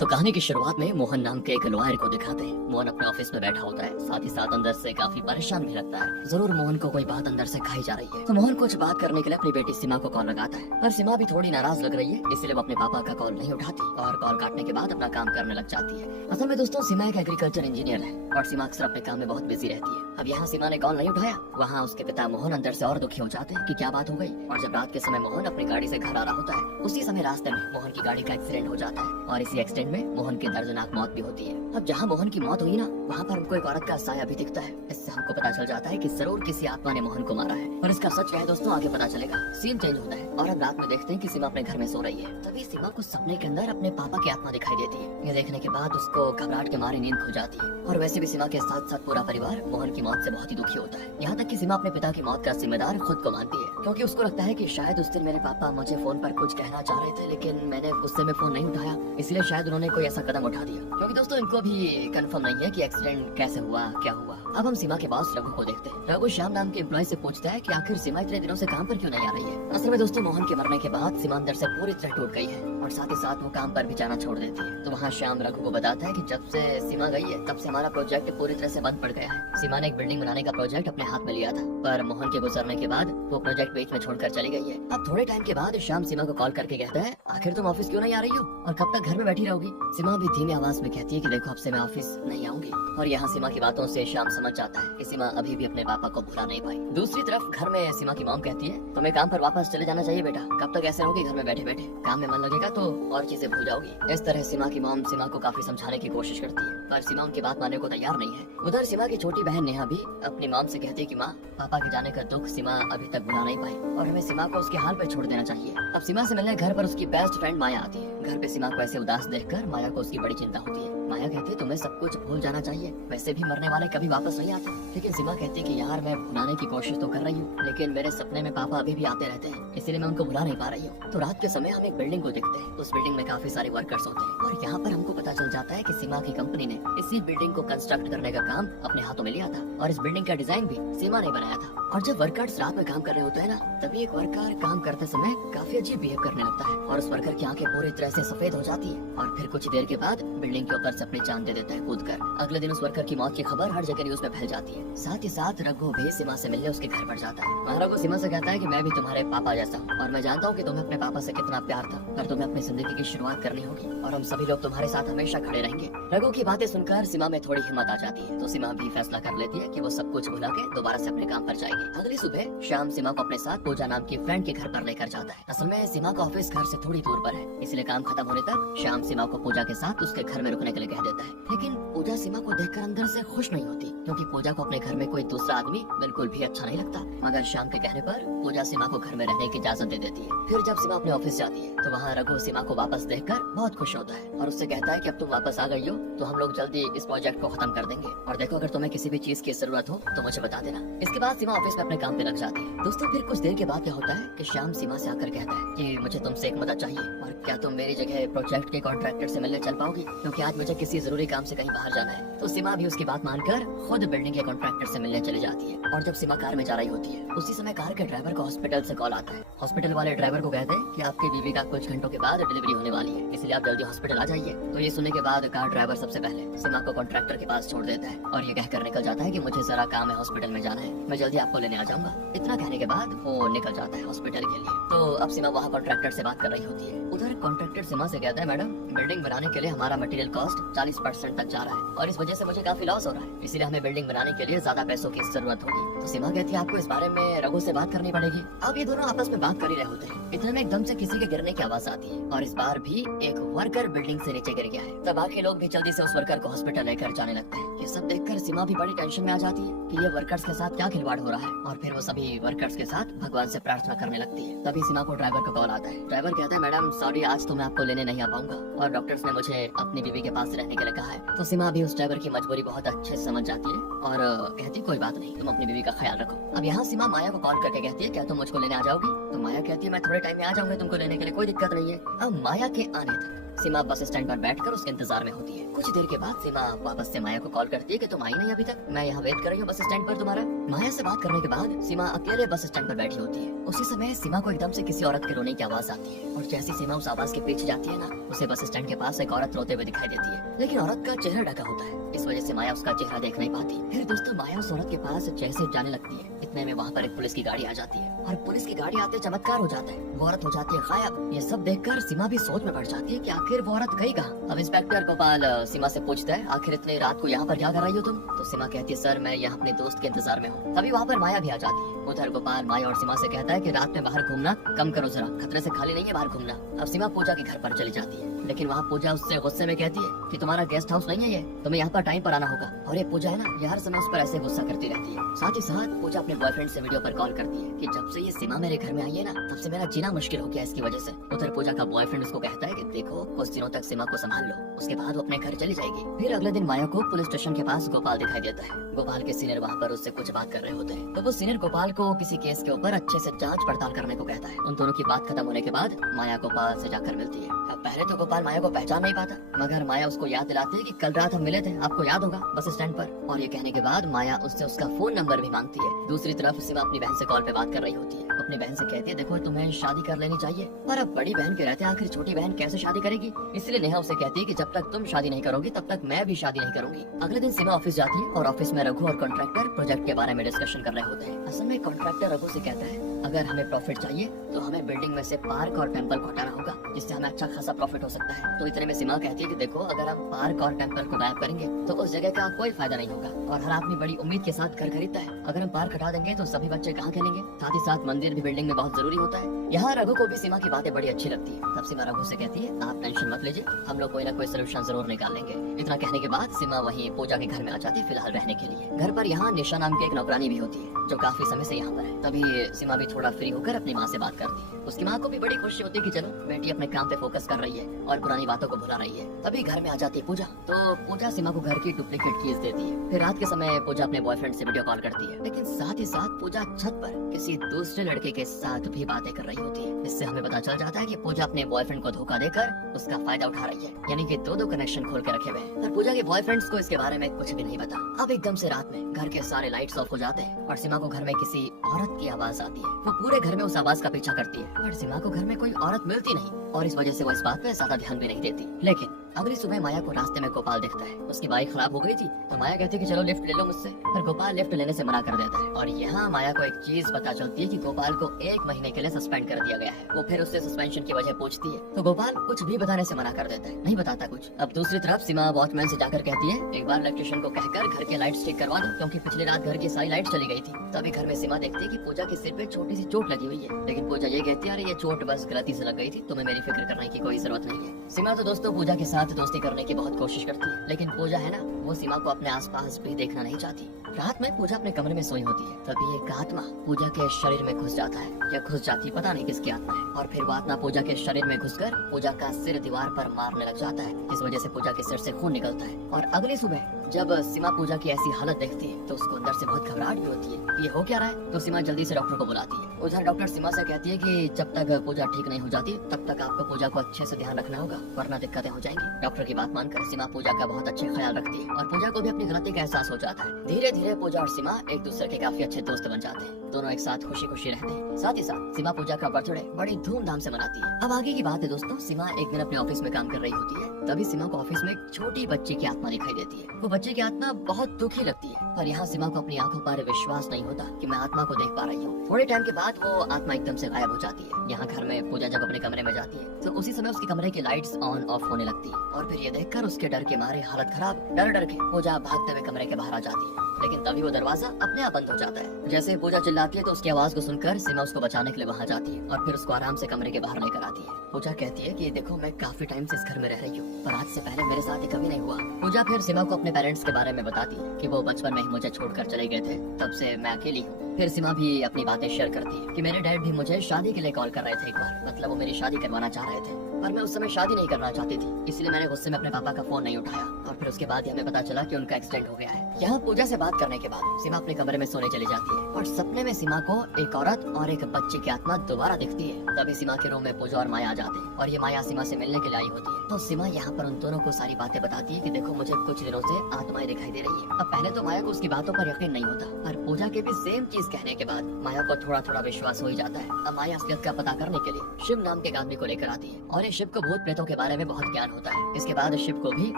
तो कहानी की शुरुआत में मोहन नाम के एक लॉयर को दिखाते हैं। मोहन अपने ऑफिस में बैठा होता है, साथ ही साथ अंदर से काफी परेशान भी लगता है। जरूर मोहन को कोई बात अंदर से खाई जा रही है। तो मोहन कुछ बात करने के लिए अपनी बेटी सीमा को कॉल लगाता है, पर सीमा भी थोड़ी नाराज लग रही है, इसलिए वो अपने पापा का कॉल नहीं उठाती और कॉल काटने के बाद अपना काम करने लग जाती है। असल में दोस्तों सीमा एक एग्रीकल्चर इंजीनियर है और सीमा अक्सर अपने काम में बहुत बिजी रहती है। अब यहाँ सीमा ने कॉल नहीं उठाया, वहाँ उसके पिता मोहन अंदर से और दुखी हो जाते हैं कि क्या बात हो गई। और जब रात के समय मोहन अपनी गाड़ी से घर आ रहा होता है, उसी समय रास्ते में मोहन की गाड़ी का एक्सीडेंट हो जाता है और इसी एक्सीडेंट में मोहन की दर्दनाक मौत भी होती है। अब जहाँ मोहन की मौत हुई ना, वहाँ पर हमको एक औरत का साया भी दिखता है। इससे हमको पता चल जाता है कि जरूर किसी आत्मा ने मोहन को मारा है। और इसका सच क्या है दोस्तों, आगे पता चलेगा। सीन चेंज होता है और अब रात में देखते हैं कि सीमा अपने घर में सो रही है। तभी सीमा को सपने के अंदर अपने पापा की आत्मा दिखाई देती है। ये देखने के बाद उसको घबराहट के मारे नींद खो जाती है। और वैसे भी सीमा के साथ साथ पूरा परिवार मोहन की मौत से बहुत ही दुखी होता है। यहाँ तक कि सीमा अपने पिता की मौत का जिम्मेदार खुद को मानती है, क्योंकि उसको लगता है कि शायद उस दिन मेरे पापा मुझे फोन पर कुछ कहना चाह रहे थे, लेकिन मैंने गुस्से में फोन नहीं उठाया, इसलिए शायद उन्होंने कोई ऐसा कदम उठा दिया। क्योंकि दोस्तों इनको भी कंफर्म नहीं है कि एक्सीडेंट कैसे हुआ, क्या हुआ। अब हम सीमा के बॉस रघु को देखते हैं। रघु श्याम नाम के एम्प्लॉय से पूछता है कि आखिर सीमा इतने दिनों से काम पर क्यों नहीं आ रही है। असल में दोस्तों मोहन के मरने के बाद सीमा अंदर से पूरी तरह टूट गई है और साथ ही साथ वो काम पर भी जाना छोड़ देती है। तो वहाँ श्याम रघु को बताता है कि जब से सीमा गई है तब से हमारा प्रोजेक्ट पूरी तरह से बंद पड़ गया है। सीमा ने एक बिल्डिंग बनाने का प्रोजेक्ट अपने हाथ में लिया था, पर मोहन के गुजरने के बाद वो प्रोजेक्ट बीच में छोड़कर चली गई है। अब थोड़े टाइम के बाद श्याम सीमा को कॉल करके कहता है, आखिर तुम ऑफिस क्यों नहीं आ रही हो और कब तक घर में बैठी रहोगी। सीमा भी धीमी आवाज में कहती है कि देखो अब से मैं ऑफिस नहीं आऊंगी। और यहाँ सीमा की बातों से श्याम समझ जाता है कि सीमा अभी भी अपने पापा को भुला नहीं पाई। दूसरी तरफ घर में सीमा की मॉम कहती है, तुम्हें काम पर वापस चले जाना चाहिए बेटा, कब तक ऐसे रहोगी घर में बैठे बैठे, काम में मन लगेगा तो और चीजें भूल जाओगी। इस तरह सीमा की मॉम सीमा को काफी समझाने की कोशिश करती है, पर सीमा उनकी बात मानने को तैयार नहीं है। उधर सीमा की छोटी बहन नेहा भी अपनी मॉम से कहती है कि माँ, पापा के जाने का दुख सीमा अभी तक भुला नहीं पाई और हमें सीमा को उसके हाल पे छोड़ देना चाहिए। अब सीमा से मिलने घर पर उसकी बेस्ट फ्रेंड माया आती है। घर पे सीमा को ऐसे उदास देखकर माया को उसकी बड़ी चिंता होती है। माया कहती है तुम्हें सब कुछ भूल जाना चाहिए, वैसे भी मरने वाले कभी वापस नहीं आते। लेकिन सीमा कहती है कि यार मैं भुलाने की कोशिश तो कर रही हूँ, लेकिन मेरे सपने में पापा अभी भी आते रहते हैं, इसीलिए मैं उनको भुला नहीं पा रही हूँ। तो रात के समय हम एक बिल्डिंग को देखते हैं। उस बिल्डिंग में काफी सारे वर्कर्स होते हैं और यहाँ पर हमको पता चल जाता है कि सीमा की कंपनी ने इसी बिल्डिंग को कंस्ट्रक्ट करने का काम अपने हाथों में लिया था और इस बिल्डिंग का डिजाइन भी सीमा ने बनाया था। और जब वर्कर्स रात में काम कर रहे होते हैं ना, तभी एक वर्कर काम करते समय काफी अजीब बिहेव करने लगता है और उस वर्कर की आंखें पूरी तरह से सफेद हो जाती है और फिर कुछ देर के बाद बिल्डिंग के ऊपर से अपनी जान दे देता है कूद कर। अगले दिन उस वर्कर की मौत की खबर हर जगह न्यूज में फैल जाती है। साथ ही साथ रघु भी सीमा से मिलने उसके घर पर जाता है। रघु सीमा से कहता है कि मैं भी तुम्हारे पापा जैसा हूँ और मैं जानता हूँ कि तुम्हें अपने पापा से कितना प्यार था, पर तुम्हें अपनी जिंदगी की शुरुआत करनी होगी और हम सभी लोग तुम्हारे साथ हमेशा खड़े रहेंगे। रघु की बातें सुनकर सीमा में थोड़ी हिम्मत आ जाती है, तो सीमा भी फैसला कर लेती है कि वो सब कुछ भुला के दोबारा से अपने काम पर जाएगी। अगली सुबह श्याम सीमा को अपने साथ पूजा नाम की फ्रेंड के घर पर लेकर जाता है। असल में सीमा का ऑफिस घर से थोड़ी दूर पर है, इसलिए काम खत्म होने तक श्याम सीमा को पूजा के साथ उसके घर में रुकने के लिए कह देता है। लेकिन पूजा सीमा को देखकर अंदर से खुश नहीं होती, क्योंकि पूजा को अपने घर में कोई दूसरा आदमी बिल्कुल भी अच्छा नहीं लगता। मगर श्याम के कहने पर पूजा सीमा को घर में रहने की इजाजत दे देती है। फिर जब सीमा अपने ऑफिस जाती है तो वहाँ रघु सीमा को वापस देखकर बहुत खुश होता है और उससे कहता है कि अब तुम वापस आ गई हो तो हम लोग जल्दी इस प्रोजेक्ट को खत्म कर देंगे और देखो अगर तुम्हें किसी भी चीज की जरूरत हो तो मुझे बता देना। इसके बाद सीमा ऑफिस में अपने काम पे लग जाती है। दोस्तों फिर कुछ देर के बाद क्या होता है कि श्याम सीमा से आकर कहता है कि मुझे तुमसे एक मदद चाहिए और क्या तुम मेरी जगह प्रोजेक्ट के कॉन्ट्रैक्टर से मिलने चल पाओगी, क्योंकि आज मुझे किसी जरूरी काम से कहीं बाहर जाना है। तो सीमा भी उसकी बात मानकर खुद बिल्डिंग के कॉन्ट्रैक्टर से मिलने चली जाती है। और जब सीमा कार में जा रही होती है उसी समय कार के ड्राइवर को हॉस्पिटल से कॉल आता है। हॉस्पिटल वाले ड्राइवर को कहते हैं कि आपकी बीवी का कुछ घंटों के बाद डिलीवरी होने वाली है, इसलिए आप जल्दी हॉस्पिटल आ जाइए। तो ये सुनने के बाद कार ड्राइवर सबसे पहले सीमा को कॉन्ट्रैक्टर के पास छोड़ देता है और ये कहकर निकल जाता है कि मुझे जरा काम है, हॉस्पिटल में जाना है, मैं जल्दी आपको लेने आ जाऊंगा। इतना कहने के बाद वो निकल जाता है हॉस्पिटल के लिए। तो अब सीमा वहाँ कॉन्ट्रैक्टर से बात कर रही होती है। उधर कॉन्ट्रैक्टर सीमा से कहता है, मैडम बिल्डिंग बनाने के लिए हमारा मटेरियल कॉस्ट 40% तक जा रहा है और इस वजह से मुझे काफी लॉस हो रहा है, इसीलिए हमें बिल्डिंग बनाने के लिए ज्यादा पैसों की जरूरत होगी। तो सीमा कहती है आपको इस बारे में रघु से बात करनी पड़ेगी। अब ये दोनों आपस में बात कर ही रहे होते हैं, इतने में एकदम से किसी के गिरने की आवाज आती है और इस बार भी एक वर्कर बिल्डिंग से नीचे गिर गया है। तब बाकी लोग भी जल्दी से उस वर्कर को हॉस्पिटल लेकर जाने लगते हैं। ये सब देखकर सीमा भी बड़ी टेंशन में आ जाती है कि ये वर्कर्स के साथ क्या खिलवाड़ हो रहा है और फिर वो सभी वर्कर्स के साथ भगवान से प्रार्थना करने लगती है। तभी सीमा को ड्राइवर का कॉल आता है। ड्राइवर कहता है, मैडम सॉरी आज तो मैं आपको लेने नहीं आ पाऊंगा और डॉक्टर्स ने मुझे अपनी बीवी के पास रहने के लिए कहा है। तो सीमा भी उस ड्राइवर की मजबूरी बहुत अच्छे से समझ जाती है और कहती कोई बात नहीं, तुम अपनी बीवी का ख्याल रखो। अब यहाँ सीमा माया को कॉल करके कहती है, क्या तुम मुझको लेने आ जाओगी? तो माया कहती है, मैं थोड़े टाइम में आ जाऊंगी तुमको लेने के लिए, कोई दिक्कत नहीं है। अब माया के आने तक सीमा बस स्टैंड पर बैठकर उसके इंतजार में होती है। कुछ देर के बाद सीमा वापस से माया को कॉल करती है कि तुम आई नहीं अभी तक, मैं यहाँ वेट कर रही हूँ बस स्टैंड पर तुम्हारा। माया से बात करने के बाद सीमा अकेले बस स्टैंड पर बैठी होती है। उसी समय सीमा को एकदम से किसी औरत के रोने की आवाज आती है और जैसी सीमा उस आवाज के पीछे जाती है ना, उसे बस स्टैंड के पास एक औरत रोते हुए दिखाई देती है, लेकिन औरत का चेहरा ढका होता है। इस वजह से माया उसका चेहरा देख नहीं पाती। फिर दोस्तों माया उस औरत के पास जैसे जाने लगती है, इतने में वहाँ पर एक पुलिस की गाड़ी आ जाती है और पुलिस की गाड़ी आते चमत्कार हो जाता है, वो औरत हो जाती है गायब। ये सब देखकर सीमा भी सोच में पड़ जाती है कि आखिर वो औरत गई कहाँ। अब इंस्पेक्टर गोपाल सीमा से पूछता है, आखिर इतने रात को यहाँ पर क्या कर रही हो तुम? तो सीमा कहती है, सर मैं यहाँ अपने दोस्त के इंतजार में हूँ। तभी वहाँ पर माया भी आ जाती है। उधर गोपाल माया और सीमा से कहता है कि रात में बाहर घूमना कम करो जरा, खतरे से खाली नहीं है बाहर घूमना। अब सीमा पूजा के घर पर चली जाती है, लेकिन वहाँ पूजा उससे गुस्से में कहती है कि तुम्हारा गेस्ट हाउस नहीं है ये, तुम्हें यहाँ पर टाइम पर आना होगा। और ये पूजा है ना, ये हर समय उस पर ऐसे गुस्सा करती रहती है। साथ ही साथ पूजा अपने बॉयफ्रेंड से वीडियो पर कॉल करती है कि जब से ये सीमा मेरे घर में आई है ना, तब से मेरा जीना मुश्किल हो गया इसकी वजह से। उधर पूजा का बॉयफ्रेंड उसको कहता है कि देखो कुछ दिनों तक सीमा को संभाल लो, उसके बाद वो अपने घर चली जाएगी। फिर अगले दिन माया को पुलिस स्टेशन के पास गोपाल दिखाई देता है। गोपाल के सीनियर वहाँ पर उससे कुछ बात कर रहे होते हैं, तो वो सीनियर गोपाल को किसी केस के ऊपर अच्छे से जांच पड़ताल करने को कहता है। उन दोनों की बात खत्म होने के बाद माया गोपाल से जाकर मिलती है। पहले तो गोपाल माया को पहचान नहीं पाता, मगर माया उसको याद दिलाती है कि कल रात हम मिले थे, आपको याद होगा बस स्टैंड पर। और ये कहने के बाद माया उससे उसका फोन नंबर भी मांगती है। दूसरी तरफ सीमा अपनी बहन से कॉल पे बात कर रही होती है। अपनी बहन से कहती है, देखो तुम्हें शादी कर लेनी चाहिए, पर अब बड़ी बहन के रहते आखिर छोटी बहन कैसे शादी करेगी। इसलिए नेहा उसे कहती है कि जब तक तुम शादी नहीं करोगी तब तक मैं भी शादी नहीं करूंगी। अगले दिन सीमा ऑफिस जाती है और ऑफिस में रघु और कॉन्ट्रैक्टर प्रोजेक्ट के बारे में डिस्कशन कर रहे होते हैं। असल में कॉन्ट्रैक्टर रघु से कहता है, अगर हमें प्रॉफिट चाहिए तो हमें बिल्डिंग में से पार्क और टेम्पल को हटाना होगा, जिससे हमें अच्छा खासा प्रॉफिट हो सकता है। तो इतने में सीमा कहती है कि देखो अगर हम पार्क और टेम्पल को गायब करेंगे तो उस जगह का कोई फायदा नहीं होगा और हर आदमी बड़ी उम्मीद के साथ घर खरीदता है। अगर हम पार्क हटा देंगे तो सभी बच्चे कहाँ खेलेंगे। साथ ही साथ मंदिर भी बिल्डिंग में बहुत जरूरी होता है। यहाँ रघु को भी सीमा की बातें बड़ी अच्छी लगती है। तब सीमा रघु से कहती है, आप टेंशन मत लीजिए, हम लोग कोई ना कोई सोल्यूशन जरूर निकालेंगे। इतना कहने के बाद सीमा वहीं पूजा के घर में आ जाती है फिलहाल रहने के लिए। घर पर यहाँ निशा नाम की एक नौकरानी भी होती है जो काफी समय से यहाँ पर है। तभी सीमा भी थोड़ा फ्री होकर अपनी माँ से बात करती है। उसकी माँ को भी बड़ी खुशी होती है कि चलो बेटी अपने काम पे फोकस कर रही है और पुरानी बातों को भुला रही है। तभी घर में आ जाती है पूजा, तो पूजा सीमा को घर की डुप्लीकेट कीज देती है। फिर रात के समय पूजा अपने बॉयफ्रेंड से वीडियो कॉल करती है, लेकिन साथ ही साथ पूजा छत पर किसी दूसरे लड़के के साथ भी बातें कर रही होती है। इससे हमें पता चल जाता है कि पूजा अपने बॉयफ्रेंड को धोखा देकर उसका फायदा उठा रही है, यानी कि दो कनेक्शन खोल के रखे हुए हैं। पर पूजा के बॉयफ्रेंड्स को इसके बारे में कुछ भी नहीं पता। अब एकदम से रात में घर के सारे लाइट्स ऑफ हो जाते हैं और सीमा को घर में किसी औरत की आवाज आती है। वो पूरे घर में उस आवाज का पीछा करती है, पर सीमा को घर में कोई औरत मिलती नहीं और इस वजह से वो इस बात पे ज्यादा ध्यान भी नहीं देती। लेकिन अगली सुबह माया को रास्ते में गोपाल दिखता है। उसकी बाइक खराब हो गई थी तो माया कहती है कि चलो लिफ्ट ले लो मुझसे, पर गोपाल लिफ्ट लेने से मना कर देता है। और यहाँ माया को एक चीज पता चलती है कि गोपाल को 1 महीने के लिए सस्पेंड कर दिया गया है। वो फिर उससे सस्पेंशन की वजह पूछती है तो गोपाल कुछ भी बताने से मना कर देता है, नहीं बताता कुछ। अब दूसरी तरफ सीमा वॉचमैन से जाकर कहती है, एक बार इलेक्ट्रिशियन को कहकर घर के लाइट्स ठीक करवा दो, क्योंकि पिछली रात घर की सारी लाइट चली गई थी। तभी घर में सीमा देखती है कि पूजा के सिर पे छोटी सी चोट लगी हुई है, लेकिन पूजा ये कहती है, अरे ये चोट बस गलती से लग गई थी, तुम्हें मेरी फिक्र करने की कोई जरूरत नहीं है। सीमा तो दोस्तों पूजा के साथ दोस्ती करने की बहुत कोशिश करती है, लेकिन पूजा है ना, वो सीमा को अपने आसपास भी देखना नहीं चाहती। रात में पूजा अपने कमरे में सोई होती है, तभी एक आत्मा पूजा के शरीर में घुस जाता है या घुस जाती, पता नहीं किसकी आत्मा है। और फिर वो आत्मा पूजा के शरीर में घुसकर पूजा का सिर दीवार पर मारने लग जाता है, इस वजह से पूजा के सिर से खून निकलता है। और अगली सुबह जब सीमा पूजा की ऐसी हालत देखती है तो उसको अंदर से बहुत घबराहट भी होती है, ये हो क्या रहा है। तो सीमा जल्दी से डॉक्टर को बुलाती है। उधर डॉक्टर सीमा से कहती है कि जब तक पूजा ठीक नहीं हो जाती तब तक आपको पूजा को अच्छे से ध्यान रखना होगा, वरना दिक्कतें हो जाएंगी। डॉक्टर की बात मानकर सीमा पूजा का बहुत अच्छे ख्याल रखती है और पूजा को भी अपनी गलती का एहसास हो जाता है। धीरे धीरे पूजा और सीमा एक दूसरे के काफी अच्छे दोस्त बन जाते हैं, दोनों एक साथ खुशी खुशी रहते हैं। साथ ही साथ सीमा पूजा का बर्थडे बड़ी धूमधाम से मनाती है। अब आगे की बात है दोस्तों, सीमा एक दिन अपने ऑफिस में काम कर रही होती है, तभी सीमा को ऑफिस में एक छोटी बच्ची की आत्मा दिखाई देती है। वो बच्चे की आत्मा बहुत दुखी लगती है, पर यहाँ सीमा को अपनी आंखों पर विश्वास नहीं होता कि मैं आत्मा को देख पा रही हूँ। थोड़े टाइम के बाद वो आत्मा एकदम से गायब हो जाती है। यहाँ घर में पूजा जब अपने कमरे में जाती है तो उसी समय उसके कमरे की लाइट्स ऑन ऑफ होने लगती है और फिर ये देखकर उसके डर के मारे हालत खराब, डर के पूजा भागते हुए कमरे के बाहर आ जाती है। लेकिन तभी वो दरवाजा अपने आप बंद हो जाता है। जैसे पूजा चिल्लाती है तो उसकी आवाज को सुनकर सीमा उसको बचाने के लिए वहाँ जाती है और फिर उसको आराम से कमरे के बाहर लेकर आती है। पूजा कहती है कि देखो मैं काफी टाइम से इस घर में रह रही हूँ, पर आज से पहले मेरे साथ ये कभी नहीं हुआ। पूजा फिर सीमा को अपने पेरेंट्स के बारे में बताती है कि वो बचपन में ही मुझे छोड़कर चले गए थे, तब से मैं अकेली हूँ। फिर सीमा भी अपनी बातें शेयर करती है कि मेरे डैड भी मुझे शादी के लिए कॉल कर रहे थे एक बार, मतलब वो मेरी शादी करवाना चाह रहे थे, पर मैं उस समय शादी नहीं करना चाहती थी, इसलिए मैंने गुस्से में अपने पापा का फोन नहीं उठाया और फिर उसके बाद हमें पता चला कि उनका एक्सीडेंट हो गया है। यहाँ पूजा से बात करने के बाद सीमा अपने कमरे में सोने चली जाती है और सपने में सीमा को एक औरत और एक बच्चे की आत्मा दोबारा दिखती है। तभी सीमा के रूम में पूजा और माया आ जाते हैं और ये माया सीमा से मिलने के लिए आई होती है। तो सीमा यहाँ पर उन दोनों को सारी बातें बताती है कि देखो मुझे कुछ दिनों से आत्माएं दिखाई दे रही है। अब पहले तो माया को उसकी बातों पर यकीन नहीं होता, पर पूजा के भी सेम चीज कहने के बाद माया को थोड़ा थोड़ा विश्वास हो ही जाता है। अब माया असलियत का पता करने के लिए शिव नाम के एक आदमी को लेकर आती है और ये शिव को भूत प्रेतों के बारे में बहुत ज्ञान होता है। इसके बाद शिव को भी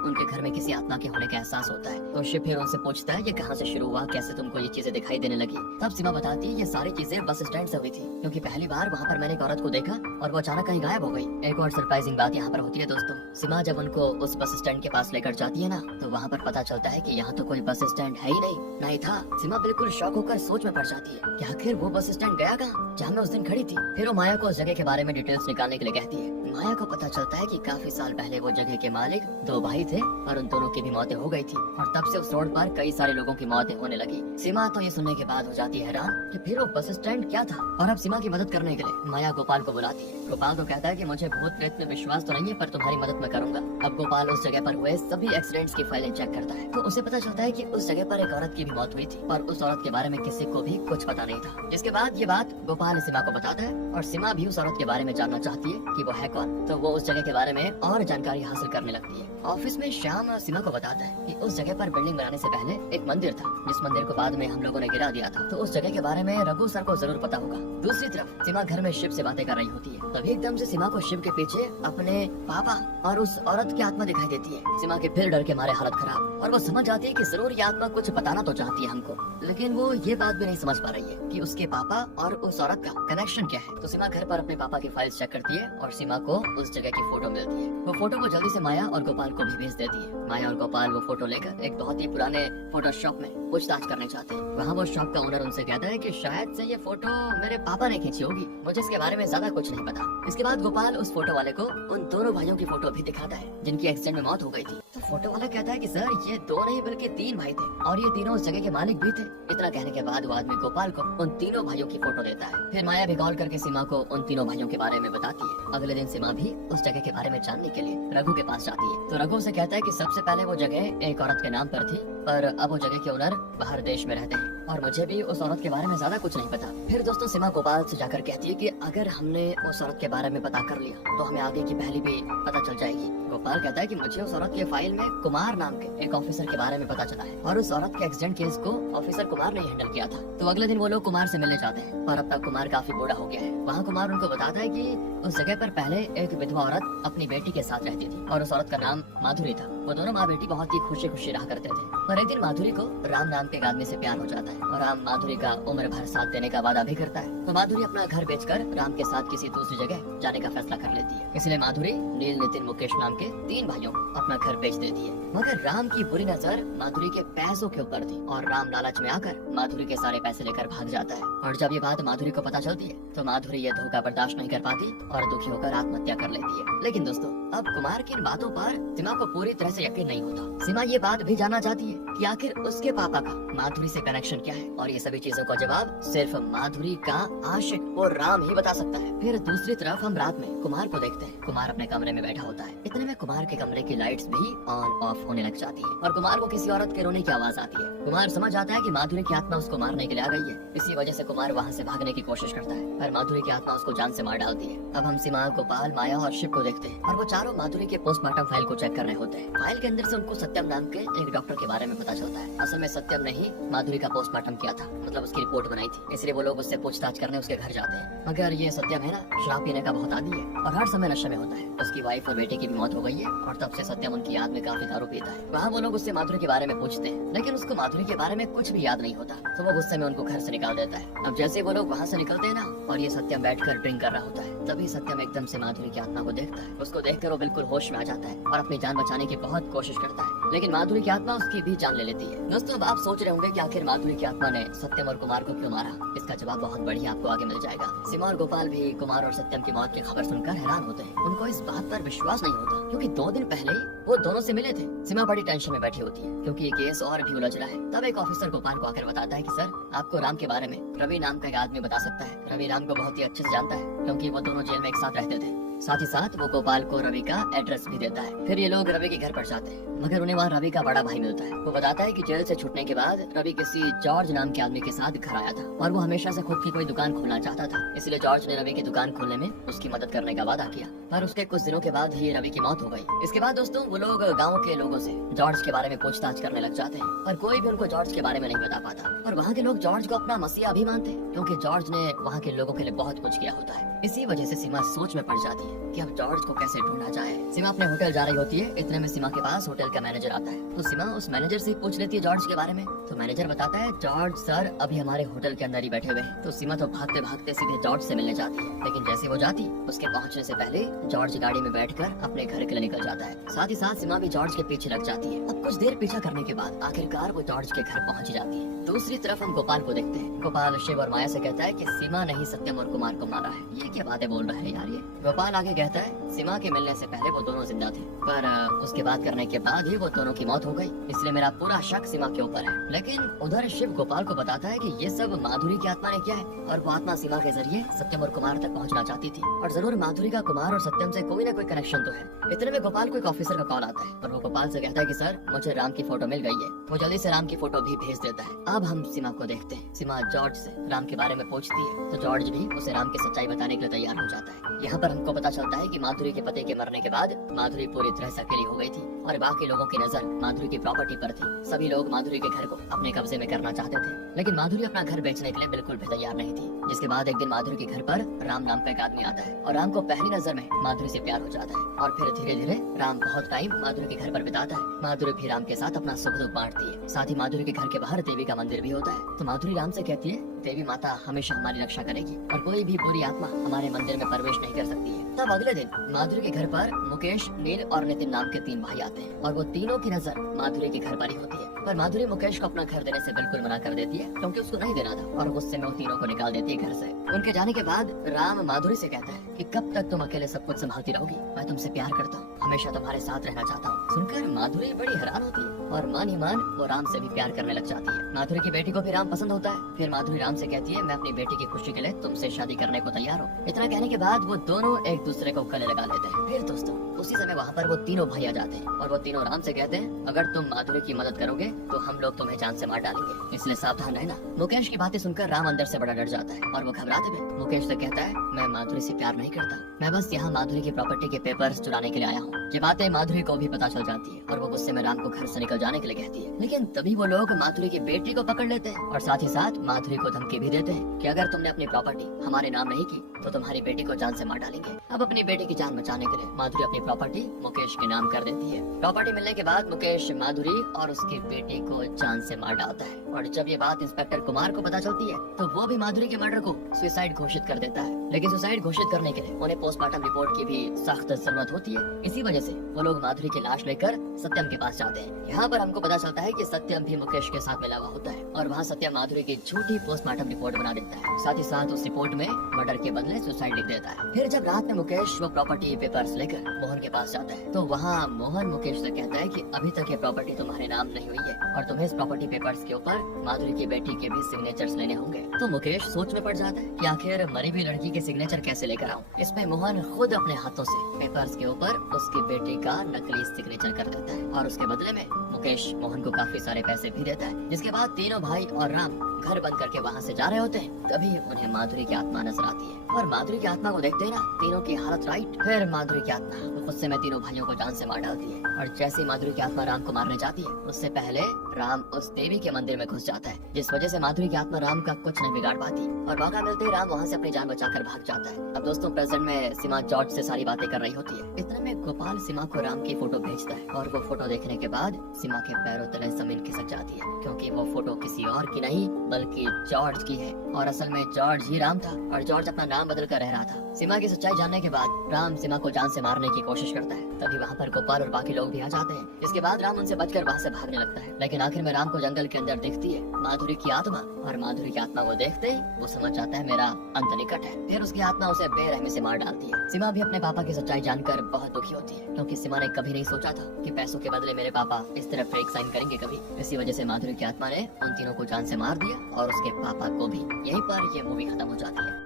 उनके घर में किसी आत्मा के होने का एहसास होता है। तो शिव फिर उनसे पूछता है ये कहाँ से शुरू हुआ, कैसे तुमको ये चीजें दिखाई देने लगी। तब सीमा बताती है ये सारी चीजें बस स्टैंड से हुई थी, क्योंकि पहली बार वहाँ पर मैंने एक औरत को देखा और वो अचानक कहीं गायब हो गई। एक और सरप्राइजिंग बात यहाँ पर होती है दोस्तों, सीमा जब उनको उस बस स्टैंड के पास लेकर जाती है ना, तो वहाँ पर पता चलता है कि यहाँ तो कोई बस स्टैंड है ही नहीं था। सीमा बिल्कुल शॉक होकर सोच में पड़ जाती है कि आखिर वो बस स्टैंड गया कहाँ जहाँ मैं उस दिन खड़ी थी। फिर वो माया को उस जगह के बारे में डिटेल्स निकालने के लिए कहती है। माया को पता चलता है कि काफी साल पहले वो जगह के मालिक दो भाई थे और उन दोनों की भी मौतें हो गई थी और तब से उस रोड पर कई सारे लोगों की मौतें होने लगी। सीमा तो ये सुनने के बाद हो जाती है हैरान कि फिर वो बस स्टैंड क्या था। और अब सीमा की मदद करने के लिए माया गोपाल को बुलाती है। गोपाल तो कहता है कि मुझे भूत प्रेत में विश्वास तो नहीं है, पर तुम्हारी मदद मैं करूंगा। अब गोपाल उस जगह पर हुए सभी एक्सीडेंट्स की फाइलें चेक करता है, तो उसे पता चलता है कि उस जगह पर एक औरत की भी मौत हुई थी और उस औरत के बारे में किसी को भी कुछ पता नहीं था। इसके बाद ये बात गोपाल सीमा को बताता है और सीमा भी उस औरत के बारे में जानना चाहती है कि वो है कौन। तो वो उस जगह के बारे में और जानकारी हासिल करने लगती है। ऑफिस में श्याम सीमा को बताता है कि उस जगह पर बिल्डिंग बनाने से पहले एक मंदिर था, जिस मंदिर को बाद में हम लोगों ने गिरा दिया था। तो उस जगह के बारे में रघु सर को जरूर पता होगा। दूसरी तरफ सीमा घर में शिव से बातें कर रही होती है, तभी एकदम से सीमा को शिव के पीछे अपने पापा और उस औरत की आत्मा दिखाई देती है। सीमा के फिर डर के मारे हालत खराब और वो समझ जाती है कि जरूर ये आत्मा कुछ बताना तो चाहती है हमको, लेकिन वो ये बात भी नहीं समझ पा रही है कि उसके पापा और उस औरत का कनेक्शन क्या है। तो सीमा घर पर अपने पापा की फाइल्स चेक करती है और सीमा को उस जगह की फोटो मिलती है। वो फोटो को जल्दी से माया और गोपाल को भी भेज देती है। माया और गोपाल वो फोटो लेकर एक बहुत ही पुराने फोटो शॉप में पूछताछ करने चाहते हैं। वहाँ वो शॉप का ओनर उनसे कहता है कि शायद से ये फोटो मेरे पापा ने खींची होगी, मुझे इसके बारे में ज्यादा कुछ नहीं पता। इसके बाद गोपाल उस फोटो वाले को उन दोनों भाइयों की फोटो भी दिखाता है जिनकी एक्सीडेंट में मौत हो गई थी। तो फोटो वाला कहता है कि सर ये दो नहीं बल्कि तीन भाई थे और ये तीनों उस जगह के मालिक भी थे। इतना कहने के बाद वो आदमी गोपाल को उन तीनों भाइयों की फोटो देता है। फिर माया भी कॉल करके सीमा को उन तीनों भाइयों के बारे में बताती है। अगले दिन सीमा भी उस जगह के बारे में जानने के लिए रघु के पास जाती है। तो रघु से कहता है कि सबसे पहले वो जगह एक औरत के नाम पर थी, पर अब वो जगह के ओनर बाहर देश में रहते हैं और मुझे भी उस औरत के बारे में ज्यादा कुछ नहीं पता। फिर दोस्तों सीमा गोपाल से जाकर कहती है कि अगर हमने उस औरत के बारे में पता कर लिया तो हमें आगे की पहली भी पता चल जाएगी। गोपाल कहता है कि मुझे उस औरत के फाइल में कुमार नाम के एक ऑफिसर के बारे में पता चला है और उस औरत के एक्सीडेंट केस को ऑफिसर कुमार ने हैंडल किया था। तो अगले दिन वो लोग कुमार से मिलने जाते हैं, पर अब तक कुमार काफी बूढ़ा हो गया है। वहाँ कुमार उनको बताता है कि उस जगह पर पहले एक विधवा औरत अपनी बेटी के साथ रहती थी और उस औरत का नाम माधुरी था। वो दोनों माँ बेटी बहुत ही खुशी खुशी रहा करते थे। पर एक दिन माधुरी को राम नाम के एक आदमी से प्यार हो जाता है और राम माधुरी का उम्र भर साथ देने का वादा भी करता है। तो माधुरी अपना घर बेचकर राम के साथ किसी दूसरी जगह जाने का फैसला कर लेती है। इसलिए माधुरी नील, नितिन, मुकेश नाम के तीन भाइयों को अपना घर बेच देती है। मगर राम की बुरी नजर माधुरी के पैसों के ऊपर थी और राम लालच में आकर माधुरी के सारे पैसे लेकर भाग जाता है। और जब ये बात माधुरी को पता चलती है तो माधुरी ये धोखा बर्दाश्त नहीं कर पाती और दुखी होकर आत्महत्या कर लेती है। लेकिन दोस्तों अब कुमार की इन बातों पर सीमा को पूरी तरह से यकीन नहीं होता। सीमा ये बात भी जानना चाहती है कि आखिर उसके पापा का माधुरी से कनेक्शन क्या है और ये सभी चीजों का जवाब सिर्फ माधुरी का आशिक वो राम ही बता सकता है। फिर दूसरी तरफ हम रात में कुमार को देखते हैं। कुमार अपने कमरे में बैठा होता है। इतने में कुमार के कमरे की लाइट्स भी ऑन ऑफ होने लग जाती है और कुमार को किसी औरत के रोने की आवाज आती है। कुमार समझ आता है कि माधुरी की आत्मा उसको मारने के लिए आ गई है। इसी वजह से कुमार वहाँ से भागने की कोशिश करता है, पर माधुरी की आत्मा उसको जान से मार डालती है। अब हम सीमा, गोपाल, माया और शिव को देखते हैं और वो चारों माधुरी के पोस्टमार्टम फाइल को चेक कर रहे होते हैं। फाइल के अंदर से उनको सत्यम नाम के एक डॉक्टर के बारे में पता चलता है। असल में सत्यम ने ही माधुरी का पोस्टमार्टम किया था, मतलब उसकी रिपोर्ट बनाई थी। इसलिए वो लोग उससे पूछताछ करने उसके घर जाते हैं। मगर ये सत्यम है ना, शराब पीने का बहुत आदी है और हर समय नशे में होता है। उसकी वाइफ और बेटे की भी मौत हो गई है और तब से सत्यम उनकी याद में काफी दारू पीता है। वहाँ वो लोग उससे माधुरी के बारे में पूछते हैं, लेकिन उसको माधुरी के बारे में कुछ भी याद नहीं होता। तो वो गुस्से में उनको घर से निकाल देता है। अब जैसे वो लोग वहाँ से निकलते हैं ना और ये सत्यम बैठकर ड्रिंक कर रहा होता है, तभी सत्यम एकदम से माधुरी की आत्मा को देखता है। उसको देखकर वो बिल्कुल होश में आ जाता है और अपनी जान बचाने की बहुत कोशिश करता है, लेकिन माधुरी की आत्मा उसकी भी जान ले लेती है। दोस्तों अब आप सोच रहे होंगे कि आखिर माधुरी की आत्मा ने सत्यम और कुमार को क्यों मारा। इसका जवाब बहुत बढ़िया आपको आगे मिल जाएगा। सीमा और गोपाल भी कुमार और सत्यम की मौत की खबर सुनकर हैरान होते हैं। उनको इस बात पर विश्वास नहीं होता क्योंकि 2 दिन पहले ही वो दोनों से मिले थे। सीमा बड़ी टेंशन में बैठी होती है क्योंकि ये केस और भी उलझ रहा है। तब एक ऑफिसर गोपाल को आकर बताता है कि सर आपको राम के बारे में रवि नाम का एक आदमी बता सकता है। रवि राम को बहुत ही अच्छे से जानता है क्योंकि वो दोनों जेल में एक साथ रहते थे। साथ ही साथ वो गोपाल को रवि का एड्रेस भी देता है। फिर ये लोग रवि के घर पर जाते हैं, मगर उन्हें वहाँ रवि का बड़ा भाई मिलता है। वो बताता है कि जेल से छूटने के बाद रवि किसी जॉर्ज नाम के आदमी के साथ घर आया था और वो हमेशा से खुद की कोई दुकान खोलना चाहता था, इसलिए जॉर्ज ने रवि की दुकान खोलने में उसकी मदद करने का वादा किया। पर उसके कुछ दिनों के बाद ही रवि की मौत हो गई। इसके बाद दोस्तों वो लोग गाँव के लोगों से जॉर्ज के बारे में पूछताछ करने लग जाते हैं, पर कोई भी उनको जॉर्ज के बारे में नहीं बता पाता। और वहाँ के लोग जॉर्ज को अपना मसीहा भी मानते हैं, क्योंकि जॉर्ज ने वहाँ के लोगों के लिए बहुत कुछ किया होता है। इसी वजह से सीमा सोच में पड़ जाती है कि अब जॉर्ज को कैसे ढूंढा जाए। सीमा अपने होटल जा रही होती है, इतने में सीमा के पास होटल का मैनेजर आता है। तो सीमा उस मैनेजर से पूछ लेती है जॉर्ज के बारे में। तो मैनेजर बताता है जॉर्ज सर अभी हमारे होटल के अंदर ही बैठे हुए हैं। तो सीमा तो भागते भागते सीधे जॉर्ज से मिलने जाती है, लेकिन जैसे वो जाती उसके पहुंचने से पहले जॉर्ज गाड़ी में बैठकर अपने घर के लिए निकल जाता है। साथ ही साथ सीमा भी जॉर्ज के पीछे लग जाती है। अब कुछ देर पीछा करने के बाद आखिरकार वो जॉर्ज के घर पहुंच जाती है। दूसरी तरफ हम गोपाल को देखते हैं। गोपाल शिव और माया से कहता है कि सीमा ने ही सत्यम और कुमार को मारा है। ये क्या बातें बोल रहा है यार ये। गोपाल आगे कहता है सीमा के मिलने से पहले वो दोनों जिंदा थे, पर उसके बात करने के बाद ही वो दोनों की मौत हो गई, इसलिए मेरा पूरा शक सीमा के ऊपर है। लेकिन उधर शिव गोपाल को बताता है कि ये सब माधुरी की आत्मा ने किया है और वो आत्मा सीमा के जरिए सत्यम और कुमार तक पहुंचना चाहती थी, और जरूर माधुरी का कुमार और सत्यम से कोई न कोई कनेक्शन तो है। इतने में गोपाल को एक ऑफिसर का कॉल आता है और वो गोपाल से कहता है कि सर मुझे राम की फोटो मिल गई है। वो जल्दी से राम की फोटो भी भेज देता है। अब हम सीमा को देखते हैं। सीमा जॉर्ज से राम के बारे में पूछती है, तो जॉर्ज भी उसे राम की सच्चाई बताने के लिए तैयार हो जाता है। यहाँ पर हमको पता चलता है कि माधुरी के पति के मरने के बाद माधुरी पूरी तरह से अकेली हो गई थी और बाकी लोगों की नजर माधुरी की प्रॉपर्टी पर थी। सभी लोग माधुरी के घर को अपने कब्जे में करना चाहते थे, लेकिन माधुरी अपना घर बेचने के लिए बिल्कुल भी तैयार नहीं थी। जिसके बाद एक दिन माधुरी के घर पर राम नाम का एक आदमी आता है और राम को पहली नजर में माधुरी से प्यार हो जाता है, और फिर धीरे धीरे राम बहुत टाइम माधुरी के घर पर बिताता है। माधुरी भी राम के साथ अपना सुख दुख बांटती है। साथ ही माधुरी के घर के बाहर देवी का मंदिर भी होता है। तो माधुरी राम से कहती है देवी माता हमेशा हमारी रक्षा करेगी और कोई भी बुरी आत्मा हमारे मंदिर में प्रवेश नहीं कर सकती है। तब अगले दिन माधुरी के घर पर मुकेश, नील और नितिन नाम के 3 भाई आते हैं और वो तीनों की नजर माधुरी के घर पर ही होती है। पर माधुरी मुकेश को अपना घर देने से बिल्कुल मना कर देती है, क्योंकि उसको नहीं देना था, और गुस्से में वो तीनों को निकाल देती है घर से। उनके जाने के बाद राम माधुरी से कहता है कि कब तक तुम अकेले सब कुछ संभालती रहोगी, मैं तुमसे प्यार करता हूँ, हमेशा तुम्हारे साथ रहना चाहता हूँ। सुनकर माधुरी बड़ी हैरान होती है और मान ही मान वो राम से भी प्यार करने लग जाती है। माधुरी की बेटी को भी राम पसंद होता है। फिर माधुरी राम से कहती है मैं अपनी बेटी की खुशी के लिए तुमसे शादी करने को तैयार हूँ। इतना कहने के बाद वो दोनों एक दूसरे को गले लगा लेते हैं। फिर दोस्तों उसी समय वहाँ पर वो तीनों भाई आ जाते हैं और वो तीनों राम से कहते हैं अगर तुम माधुरी की मदद करोगे तो हम लोग तुम्हें जान से मार डालेंगे, इसलिए सावधान रहना। मुकेश की बातें सुनकर राम अंदर से बड़ा डर जाता है और वो घबराते हुए मुकेश से कहता है मैं माधुरी से प्यार नहीं करता, मैं बस यहाँ माधुरी की प्रॉपर्टी के पेपर्स चुराने के लिए आया हूँ। ये बातें माधुरी को भी पता चल जाती है और वो गुस्से में राम को घर से निकल जाने के लिए कहती है। लेकिन तभी वो लोग माधुरी की बेटी को पकड़ लेते हैं और साथ ही साथ माधुरी को धमकी भी देते हैं कि अगर तुमने अपनी प्रॉपर्टी हमारे नाम नहीं की तो तुम्हारी बेटी को जान से मार डालेंगे। अब अपनी बेटी की जान बचाने के लिए माधुरी अपनी प्रॉपर्टी मुकेश के नाम कर देती है। प्रॉपर्टी मिलने के बाद मुकेश माधुरी और उसकी बेटी को जान से मार डालता है, और जब ये बात इंस्पेक्टर कुमार को पता चलती है तो वो भी माधुरी के मर्डर को सुसाइड घोषित कर देता है। लेकिन सुसाइड घोषित करने के लिए उन्हें पोस्टमार्टम रिपोर्ट की भी सख्त जरूरत होती है। इसी वजह से वो लोग माधुरी की लाश लेकर सत्यम के पास जाते हैं। यहाँ पर हमको पता चलता है कि सत्यम भी मुकेश के साथ मिला हुआ होता है और वहाँ सत्यम माधुरी की झूठी पोस्टमार्टम रिपोर्ट बना देता है। साथ ही साथ उस रिपोर्ट में मर्डर के बदले सुसाइड लिख देता है। फिर जब रात में मुकेश वो प्रॉपर्टी पेपर्स लेकर मोहन के पास जाता है तो वहाँ मोहन मुकेश से कहता है कि अभी तक ये प्रॉपर्टी तुम्हारे नाम नहीं हुई है और तुम्हें इस प्रॉपर्टी पेपर्स के ऊपर माधुरी की बेटी के भी सिग्नेचर्स लेने होंगे। तो मुकेश सोच में पड़ जाता है कि आखिर मरी हुई लड़की के सिग्नेचर कैसे लेकर आऊं। इसमें मोहन खुद अपने हाथों से पेपर्स के ऊपर उसकी बेटी का नकली सिग्नेचर कर देता है और उसके बदले में मुकेश मोहन को काफी सारे पैसे भी देता है। जिसके बाद तीनों भाई और राम घर बंद करके वहाँ से जा रहे होते हैं, तभी उन्हें माधुरी की आत्मा नजर आती है और माधुरी की आत्मा को देखते ही ना तीनों की हालत राइट। फिर माधुरी की आत्मा गुस्से में तीनों भाइयों को जान से मार डालती है और जैसे ही माधुरी की आत्मा राम को मारने जाती है उससे पहले राम उस देवी के मंदिर में घुस जाता है, जिस वजह से माधुरी की आत्मा राम का कुछ नहीं बिगाड़ पाती और मौका मिलते ही राम वहाँ से अपनी जान बचाकर भाग जाता है। अब दोस्तों प्रेजेंट में सीमा जॉर्ज से सारी बातें कर रही होती है। इतने में गोपाल सीमा को राम की फोटो भेजता है और वो फोटो देखने के बाद सीमा के पैरों तले जमीन खिसक जाती है, क्योंकि वो फोटो किसी और की नहीं बल्कि जॉर्ज की है और असल में जॉर्ज ही राम था और जॉर्ज अपना नाम बदल कर रह रहा था। सीमा की सच्चाई जानने के बाद राम सीमा को जान से मारने की कोशिश करता है। तभी वहाँ पर गोपाल और बाकी लोग भी आ जाते हैं। इसके बाद राम उनसे बचकर वहाँ से भागने लगता है, लेकिन आखिर में राम को जंगल के अंदर दिखती है माधुरी की आत्मा और माधुरी की आत्मा को देखते ही वो समझ जाता है मेरा अंत निकट है। फिर उसकी आत्मा उसे बेरहमी से मार डालती है। सीमा भी अपने पापा की सच्चाई जानकर बहुत दुखी होती है, क्योंकि सीमा ने कभी नहीं सोचा था कि पैसों के बदले मेरे पापा इस तरह फेक साइन करेंगे कभी। इसी वजह से माधुरी की आत्मा ने उन तीनों को जान से मार दिया और उसके पापा को भी। यहीं पर ये मूवी खत्म हो जाती है।